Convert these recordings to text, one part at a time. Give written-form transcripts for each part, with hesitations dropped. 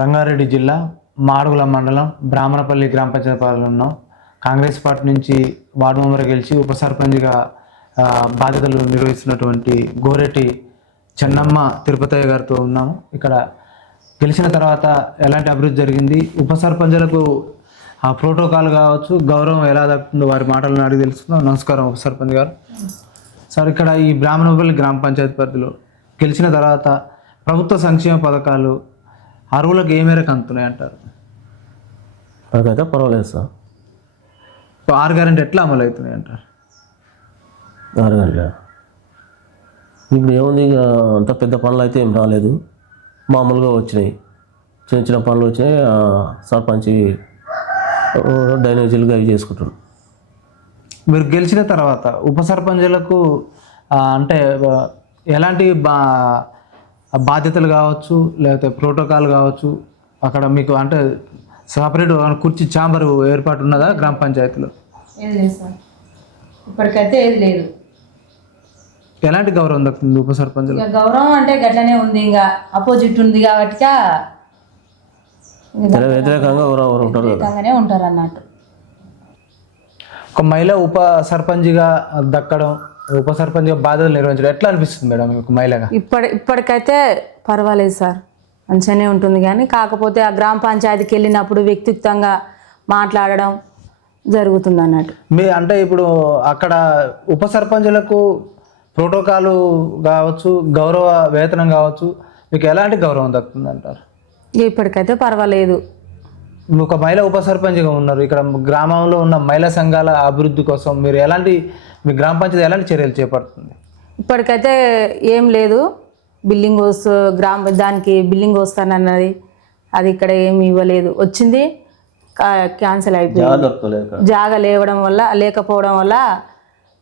రంగారెడ్డి జిల్లా మాడుగుల మండలం బ్రాహ్మణపల్లి గ్రామ పంచాయతీ పరిధిలో ఉన్నాం. కాంగ్రెస్ పార్టీ నుంచి వార్డు మెంబర్ గెలిచి ఉప సర్పంచ్గా బాధ్యతలు నిర్వహిస్తున్నటువంటి గోరెటి చెన్నమ్మ తిరుపతయ్య గారితో ఉన్నాము. ఇక్కడ గెలిచిన తర్వాత ఎలాంటి అభివృద్ధి జరిగింది, ఉప సర్పంచ్లకు ప్రోటోకాల్ కావచ్చు, గౌరవం ఎలా దక్కుతుందో వారి మాటలను అడిగి తెలుసుకుందాం. నమస్కారం ఉప సర్పంచ్ గారు. సార్, ఇక్కడ ఈ బ్రాహ్మణపల్లి గ్రామ పంచాయతీ పరిధిలో గెలిచిన తర్వాత ప్రభుత్వ సంక్షేమ పథకాలు అరువులకు ఏ మేరకు అందుతున్నాయి అంటారు? నాకైతే పర్వాలేదు సార్. 6 గ్యారెంటీ ఎట్లా అమలు అవుతున్నాయి అంటారు? 6 గంటల ఇప్పుడు ఏముంది, ఇక అంత పెద్ద పనులు అయితే ఏం రాలేదు, మామూలుగా వచ్చినాయి, చిన్న చిన్న పనులు వచ్చినాయి. సర్పంచ్ డ్రైనేజీలుగా అవి చేసుకుంటారు. మీరు గెలిచిన తర్వాత ఉప సర్పంచులకు అంటే ఎలాంటి బాధ్యతలు కావచ్చు, లేకపోతే ప్రోటోకాల్ కావచ్చు, అక్కడ మీకు అంటే సపరేట్ కుర్చీ ఛాంబర్ ఏర్పాటు ఉన్నదా గ్రామ పంచాయతీలో? ఏది లేదు సార్, ఇప్పటికైతే ఏది లేదు. ఎలాంటి గౌరవం దక్కుతుంది ఉప సర్పంచులు? ఇక గౌరవం అంటే గట్లనే ఉంది, ఇంకా అపోజిట్ ఉంది కాబట్టి వ్యతిరేకంగా వ్యతిరేకంగానే ఉంటారు అన్నట్టు. ఒక మహిళ ఉప సర్పంచ్గా దక్కడం, ఉప సర్పంచ్గా బాధ్యతలు నిర్వహించడం ఎట్లా అనిపిస్తుంది మేడం మీకు మహిళగా? ఇప్పటికైతే పర్వాలేదు సార్, మంచిగానే ఉంటుంది. కానీ కాకపోతే ఆ గ్రామ పంచాయతీకి వెళ్ళినప్పుడు వ్యక్తిగతంగా మాట్లాడడం జరుగుతుంది అన్నట్టు. మీ అంటే ఇప్పుడు అక్కడ ఉప సర్పంచులకు ప్రోటోకాలు కావచ్చు, గౌరవ వేతనం కావచ్చు, మీకు ఎలాంటి గౌరవం దక్కుతుంది అంటారు? ఇప్పటికైతే పర్వాలేదు. ఒక మహిళ ఉప సర్పంచ్గా ఉన్నారు. ఇక్కడ గ్రామంలో ఉన్న మహిళా సంఘాల అభివృద్ధి కోసం మీరు మీ గ్రామ పంచాయతీ ఎలాంటి చర్యలు చేపడుతుంది? ఇప్పటికైతే ఏం లేదు. బిల్డింగ్ దానికి బిల్డింగ్ వస్తానన్నది, అది ఇక్కడ ఏమి ఇవ్వలేదు. వచ్చింది క్యాన్సిల్ అయిపోయింది. జాగా లేకపోవడం వల్ల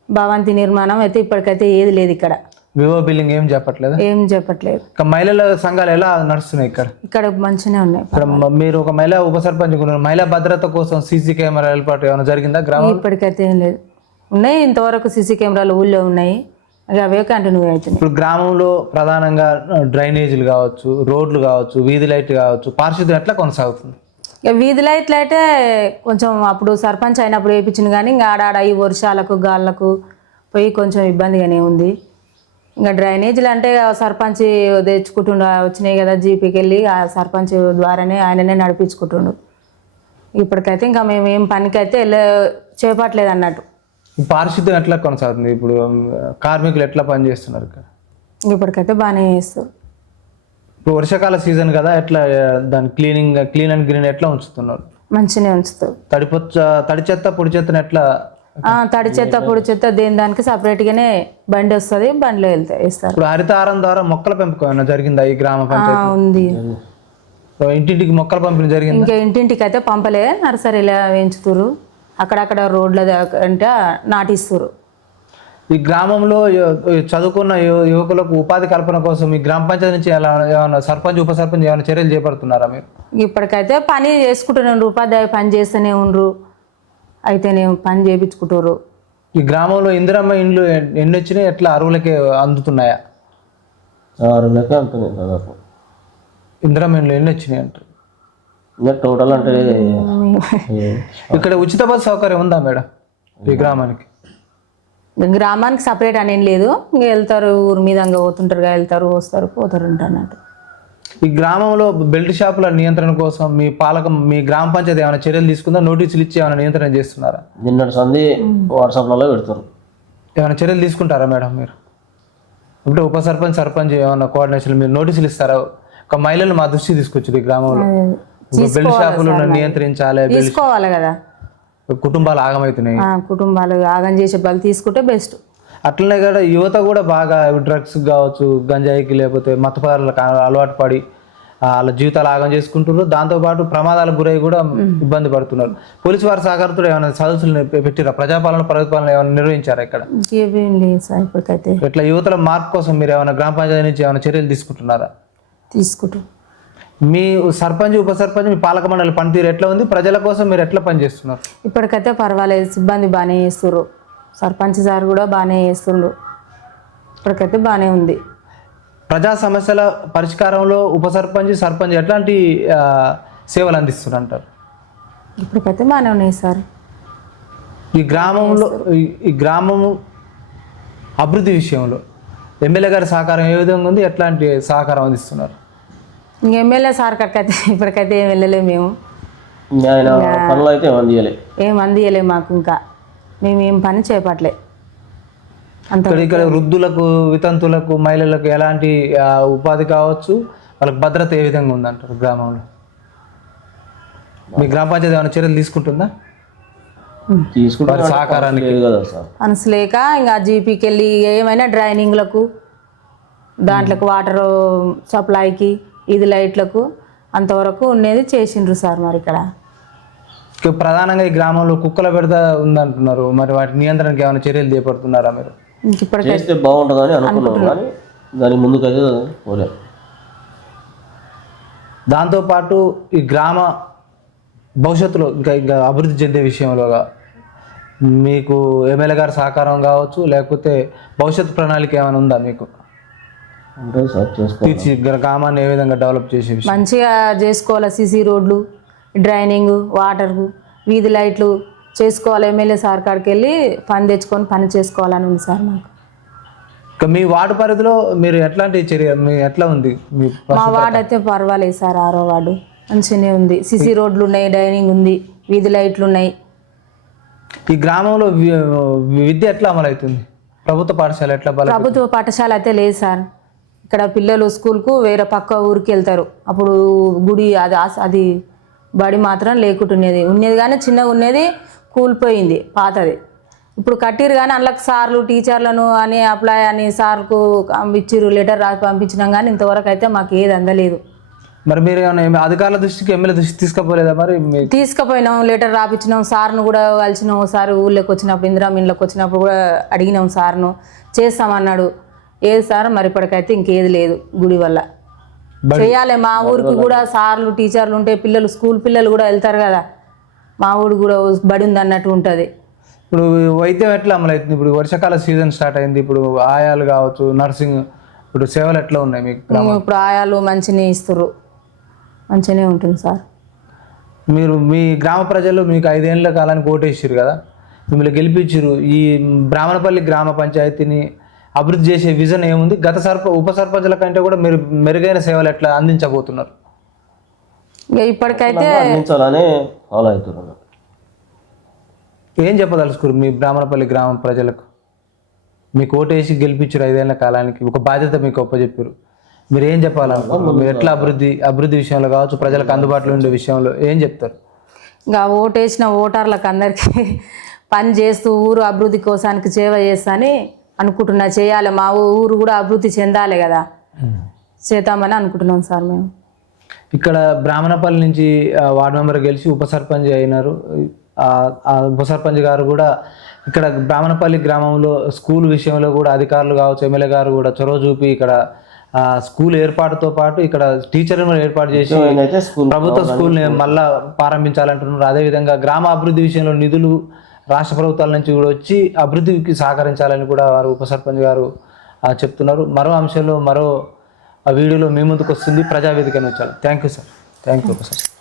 భవంతి నిర్మాణం అయితే ఇప్పటికైతే ఏది లేదు. ఇక్కడ వివో బిల్డింగ్ ఏం చెప్పట్లేదు. మహిళల సంఘాలు ఎలా నడుస్తున్నాయి ఇక్కడ? మంచిగానే ఉన్నాయి. ఇక్కడ మీరు ఒక మహిళా ఉప సర్పంచ్ ఉన్నారు. మహిళా భద్రత కోసం సీసీ కెమెరా ఏర్పాటు ఏమైనా జరిగిందా గ్రామం? ఇప్పటికైతే ఏం లేదు. ఉన్నాయి, ఇంతవరకు సీసీ కెమెరాలు ఊళ్ళో ఉన్నాయి, అవే కంటిన్యూ అవుతున్నాయి. ఇప్పుడు గ్రామంలో ప్రధానంగా డ్రైనేజీలు కావచ్చు, రోడ్లు కావచ్చు, వీధి లైట్లు కావచ్చు, పారిశుద్ధ్యం ఎట్లా కొనసాగుతుంది? ఇక వీధి లైట్లు అయితే కొంచెం అప్పుడు సర్పంచ్ అయినప్పుడు వేయించింది, కానీ ఇంకా ఆడాడ ఈ వర్షాలకు గాళ్ళకు పోయి కొంచెం ఇబ్బందిగానే ఉంది. ఇంకా డ్రైనేజీలు అంటే సర్పంచ్ తెచ్చుకుంటుండు, వచ్చినాయి కదా జీపీకి వెళ్ళి ఆ సర్పంచ్ ద్వారానే ఆయననే నడిపించుకుంటుండు. ఇప్పటికైతే ఇంకా మేము ఏం పనికైతే చేపట్టలేదు అన్నట్టు. పారిశుద్ధ్యం ఎట్లా కొనసాగుతుంది? ఇప్పుడు కార్మికులు ఎట్లా పని చేస్తున్నారు ఇక్కడ? ఇప్పటికైతే బాగానే చేస్తారు. ఇప్పుడు వర్షాకాల సీజన్ కదా, ఎట్లా దాని క్లీన్ అండ్ గ్రీన్ ఎట్లా ఉంచుతున్నారు? మంచిగానే ఉంచుతారు. తడి చెత్త పొడి చెత్తను ఎట్లా? తడి చెత్త పొడి చెత్త దానికి సపరేట్గానే బండి వస్తుంది, బండిలో వేస్తారు. ఇప్పుడు హరితహారం ద్వారా మొక్కల పెంపకం జరిగిందా ఈ గ్రామ పంచాయతీ? ఉంది. ఇంటింటికి మొక్కల పంపిణీ జరిగింది. ఇంకా ఇంటింటికి అయితే పంపలే, నర్సరీలో పెంచుతారు, అక్కడక్కడ రోడ్ల అంటే నాటిస్తారు. ఈ గ్రామంలో చదువుకున్న యువకులకు ఉపాధి కల్పన కోసం ఈ గ్రామ పంచాయతీ నుంచి ఏమైనా సర్పంచ్ ఉప సర్పంచ్ ఏమైనా చర్యలు చేపడుతున్నారా మీరు? ఇప్పటికైతే పని చేసుకుంటున్నారు, ఉపాధ్యాయ పని చేస్తూనే ఉండరు, అయితేనే పని చేయించుకుంటారు. ఈ గ్రామంలో ఇందిరమ్మ ఇండ్లు ఎన్ని వచ్చినాయి, ఎట్లా అరువులకే అందుతున్నాయా? 6 లెక్క అందుతున్నాయి దాదాపు. ఇందిరమ్మ ఇండ్లు ఎన్ని వచ్చినాయి అంటారు? టోటల్ అంటే ఇక్కడ ఉచిత బస్సు సౌకర్యం ఉందా మేడం ఈ గ్రామానికి? గ్రామానికి సపరేట్ అనేం లేదు, ఇంకా వెళ్తారు, ఊరి మీద పోతుంటారు, వెళ్తారు వస్తారు పోతారు అన్నట్టు. ఈ గ్రామంలో బెల్ట్ షాపుల నియంత్రణ కోసం మీ గ్రామ పంచాయతీ ఏమైనా చర్యలు తీసుకుందా? నోటీసులు ఇచ్చి ఏమైనా నియంత్రణ చేస్తున్నారా? నిన్నటి సంది వాట్సాప్లలో పెడతారు. ఏమైనా చర్యలు తీసుకుంటారా మేడం మీరు? ఇప్పుడు ఉప సర్పంచ్ ఏమైనా కోఆర్డినేషన్ మీరు నోటీసులు ఇస్తారా? ఒక మహిళలు మా దృష్టి తీసుకొచ్చారు, ఈ గ్రామంలో బెల్ట్ షాపులు నియంత్రించాలి, తీసుకోవాలి కదా, కుటుంబాలు ఆగమవుతున్నాయి, కుటుంబాలు ఆగం చేసే వాళ్ళు తీసుకుంటే బెస్ట్. అట్లనే కూడా యువత కూడా బాగా డ్రగ్స్ కావచ్చు, గంజాయికి లేకపోతే మత పదార్థాలకు అలవాటు పడి వాళ్ళ జీవితాలు ఆగం చేసుకుంటున్నారు. దాంతోపాటు ప్రమాదాలకు గురై కూడా ఇబ్బంది పడుతున్నారు. పోలీసు వారి సహకారంతో ఏమైనా సదస్సులు పెట్టిరా? ప్రజాపాలన ప్రభుత్వాలను ఏమైనా నిర్వహించారా ఇక్కడ? ఇప్పటికైతే ఇట్లా యువతల మార్పు కోసం మీరు ఏమైనా గ్రామ పంచాయతీ నుంచి ఏమైనా చర్యలు తీసుకుంటున్నారా? మీ సర్పంచ్ ఉప సర్పంచ్ మీ పాలక మండలి పనితీరు ఎట్లా ఉంది? ప్రజల కోసం మీరు ఎట్లా పనిచేస్తున్నారు? ఇప్పటికైతే పర్వాలేదు, సిబ్బంది బాగానే చేస్తున్నారు, సర్పంచ్ సార్ కూడా బాగానే చేస్తుండ్రు, ఇప్పటికైతే బాగానే ఉంది. ప్రజా సమస్యల పరిష్కారంలో ఉప సర్పంచ్ సర్పంచ్ ఎట్లాంటి సేవలు అందిస్తున్నారు అంటారు? ఇప్పటికైతే బాగానే ఉన్నాయి సార్. ఈ గ్రామంలో ఈ గ్రామము అభివృద్ధి విషయంలో ఎమ్మెల్యే గారి సహకారం ఏ విధంగా ఉంది, ఎట్లాంటి సహకారం అందిస్తున్నారు? ఇంక ఎమ్మెల్యే సార్ కక్కైతే ఇప్పటికైతే ఏం వెళ్ళలేము మేము. ఆయన పనులు అయితే ఏమని చేయలే, ఏం అందియలేము మాకు. ఇంకా మేము ఏం పని చేపట్లే అంత. ఇక్కడ వృద్ధులకు, వితంతులకు, మహిళలకు ఎలాంటి ఉపాధి కావచ్చు, వాళ్ళకి భద్రత ఏ విధంగా ఉందంటారు గ్రామంలో? మీ గ్రామ పంచాయతీ ఏమైనా చర్యలు తీసుకుంటుందా తీసుకుంటే సహకారానికి? లేదు కదా సార్. అనసలేక ఇంకా జీపీకి వెళ్ళి ఏమైనా డ్రైనింగ్లకు, దాంట్లోకి వాటర్ సప్లైకి, ఇది లైట్లకు అంతవరకు ఉండేది చేసిండ్రు సార్. మరి ఇక్కడ ప్రధానంగా ఈ గ్రామంలో కుక్కల బెడద ఉందంటున్నారు, మరి వాటి నియంత్రణకి ఏమైనా చర్యలు చేపడుతున్నారా మీరు? ఇప్పటికైతే చేస్తే బాగుంటుందని అనుకున్నాం కానీ దాని ముందుకైతే పోలేదు. దాంతోపాటు ఈ గ్రామ భవిష్యత్తులో ఇంకా అభివృద్ధి చెందే విషయంలోగా మీకు ఎమ్మెల్యే గారి సహకారం కావచ్చు, లేకపోతే భవిష్యత్తు ప్రణాళిక ఏమైనా ఉందా మీకు? ఉంటుంది సార్, చేసుకోవాలి. గ్రామాన్ని ఏ విధంగా డెవలప్ చేసే విషయం మంచిగా చేసుకోవాలి. సీసీ రోడ్లు, డ్రైనింగ్, వాటర్, వీధి లైట్లు చేసుకోవాలి. ఎమ్మెల్యే సార్ కాడికి వెళ్ళి పని తెచ్చుకొని పని చేసుకోవాలని ఉంది సార్ మాకు. ఇంకా మీ వార్డు పరిధిలో మీరు ఎట్లాంటి చర్య ఎట్లా ఉంది? మా వార్డు అయితే పర్వాలేదు సార్. 6వ వార్డు మంచిగానే ఉంది. సీసీ రోడ్లు ఉన్నాయి, డైనింగ్ ఉంది, వీధి లైట్లు ఉన్నాయి. ఈ గ్రామంలో విద్య ఎట్లా అమలవుతుంది? ప్రభుత్వ పాఠశాల ఎట్లా ప్రభుత్వ పాఠశాల అయితే లేదు సార్. ఇక్కడ పిల్లలు స్కూల్కు వేరే పక్క ఊరికి వెళ్తారు. అప్పుడు గుడి అది బడి మాత్రం లేకుంటున్నది. ఉన్నది కానీ చిన్నగా ఉన్నది, కూలిపోయింది పాతది. ఇప్పుడు కట్టిరు కానీ అందులోకి సార్లు టీచర్లను అని అప్లై అని సార్కు ఇచ్చిర్రు, లెటర్ రాసి పంపించినాం కానీ ఇంతవరకు అయితే మాకు ఏది అందలేదు. మరి మీరు ఏమైనా అధికారుల దృష్టికి, ఎమ్మెల్యే దృష్టికి తీసుకుపోలేదా? మరి తీసుకుపోయినాం, లెటర్ రాపించినాం, సార్ను కూడా కలిసినాం. ఒకసారి ఊళ్ళోకి వచ్చినప్పుడు, ఇందిరామిన్లోకి వచ్చినప్పుడు కూడా అడిగినాం సార్ను, చేస్తామన్నాడు. ఏది సార్ మరి ఇప్పటికైతే ఇంకేది లేదు. గుడి వల్ల చేయాలి. మా ఊరికి కూడా సార్లు టీచర్లు ఉంటే పిల్లలు, స్కూల్ పిల్లలు కూడా వెళ్తారు కదా, మా ఊరికి కూడా బడి ఉంది అన్నట్టు ఉంటుంది. ఇప్పుడు వైద్యం ఎట్లా అమలవుతుంది? ఇప్పుడు వర్షాకాల సీజన్ స్టార్ట్ అయింది. ఇప్పుడు ఆయాలు కావచ్చు, నర్సింగ్, ఇప్పుడు సేవలు ఎట్లా ఉన్నాయి మీకు? ఇప్పుడు ఆయాలు మంచిగానే ఇస్తారు, మంచిగానే ఉంటుంది సార్. మీరు మీ గ్రామ ప్రజలు మీకు 5 ఏళ్ళ కాలానికి ఓటేసారు కదా, మిమ్మల్ని గెలిపించారు. ఈ బ్రాహ్మణపల్లి గ్రామ పంచాయతీని అభివృద్ధి చేసే విజన్ ఏముంది? గత ఉప సర్పంచుల కంటే కూడా మీరు మెరుగైన సేవలు ఎట్లా అందించబోతున్నారు? ఇప్పటికైతే అందించాలని ఫాలో అవుతున్నారు. ఏం చెప్పదలుచుకోరు మీ బ్రాహ్మణపల్లి గ్రామ ప్రజలకు? మీకు ఓటేసి గెలిపించారు 5 ఏళ్ళ కాలానికి, ఒక బాధ్యత మీకు ఒప్పచెప్పారు. మీరు ఏం చెప్పాలనుకుంటున్నారు? మీరు ఎట్లా అభివృద్ధి విషయంలో కావచ్చు, ప్రజలకు అందుబాటులో ఉండే విషయంలో ఏం చెప్తారు? ఇంకా ఓటేసిన ఓటర్లకు అందరికీ పని చేస్తూ ఊరు అభివృద్ధి కోసానికి సేవ చేస్తానని అనుకుంటున్నా. చేయాలి, మా ఊరు కూడా అభివృద్ధి చెందాలి కదా, చేద్దామని అనుకుంటున్నాం సార్ మేము. ఇక్కడ బ్రాహ్మణపల్లి నుంచి వార్డు మెంబర్ గెలిచి ఉప సర్పంచ్ అయినారు. ఆ ఉప సర్పంచ్ గారు కూడా ఇక్కడ బ్రాహ్మణపల్లి గ్రామంలో స్కూల్ విషయంలో కూడా అధికారులు కావచ్చు, ఎమ్మెల్యే గారు కూడా చొరవ చూపి ఇక్కడ స్కూల్ ఏర్పాటుతో పాటు ఇక్కడ టీచర్లను ఏర్పాటు చేసి ప్రభుత్వ స్కూల్ని మళ్ళా ప్రారంభించాలంటున్నారు. అదేవిధంగా గ్రామ అభివృద్ధి విషయంలో నిధులు రాష్ట్ర ప్రభుత్వాల నుంచి కూడా వచ్చి అభివృద్ధికి సహకరించాలని కూడా వారు ఉప సర్పంచ్ గారు చెప్తున్నారు. మరో అంశంలో మరో వీడియోలో మీ ముందుకు వస్తుంది ప్రజావేదికను వచ్చారు. Thank you sir. Thank you ఉప సర్పంచ్.